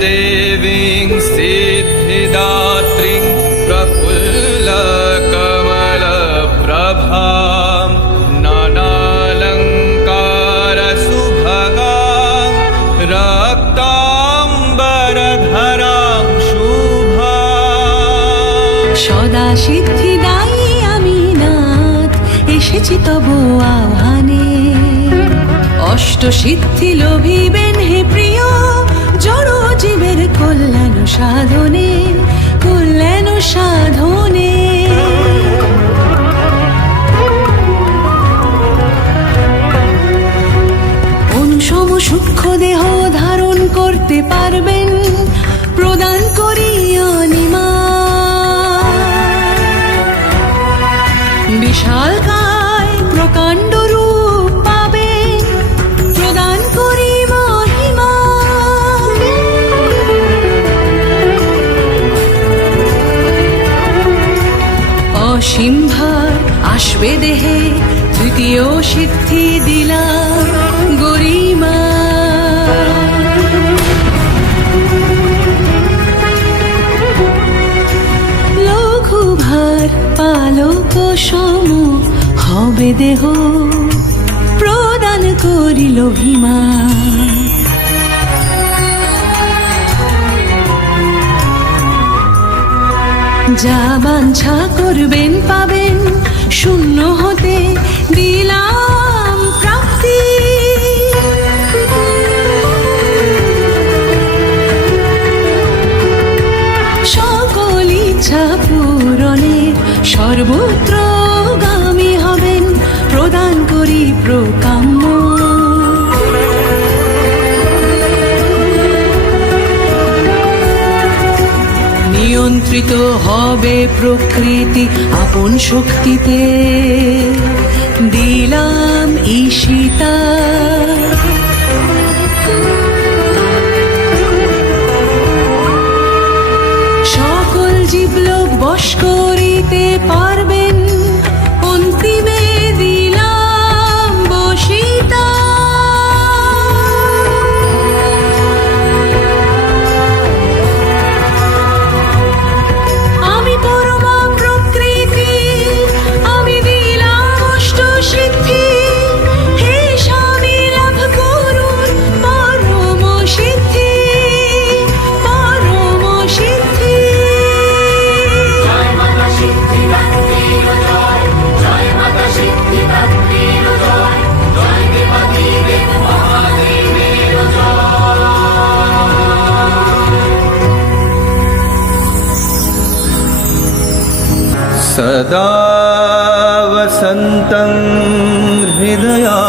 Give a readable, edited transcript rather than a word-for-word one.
देवीं सिद्धिदात्रीं प्रफुल्लकमलप्रभां नानालङ्कारसुभगां रक्ताम्बरधरां शुभां। সদা সিদ্ধিদায়ী আমি নাথ, এসেছি তব আহ্বানে। অষ্ট সিদ্ধি লোভিবেন হে প্রিয়, জড় জীবের কল্যাণ সাধনে, কল্যাণ সাধনে। অনুসম সূক্ষ্ম দেহ ধারণ করতে পারবেন, প্রদান করি অনিমা। বিশালকায় প্রকাণ্ড রূপ পাবেন, প্রদান করি মহিমা। অসীম ভার আসবে দেহে, তৃতীয় সিদ্ধি দিলাম গরিমা। লঘু ভার পালক সম হবে দেহ, প্রদান করিল ভীমা। যা বাঞ্ছা করবেন পাবেন, শূন্য হতে দিলাম প্রাপ্তি। সকল ইচ্ছা পূরণের সর্বত্র গামী হবেন, প্রদান করি প্রকাম্য। নিয়ন্ত্রিত হবে প্রকৃতি আপন শক্তিতে, দিলাম ঈশিতা। সকল জীবলোক বশ করিতে পারবেন, অন্তিমে দিলাম বশিতা। আমি পরমা প্রকৃতি, আমি দিলাম অষ্ট সিদ্ধি। হে স্বামী লাভ করুন পরম সিদ্ধি, পরম সিদ্ধি। सदा वसन्तं हृदया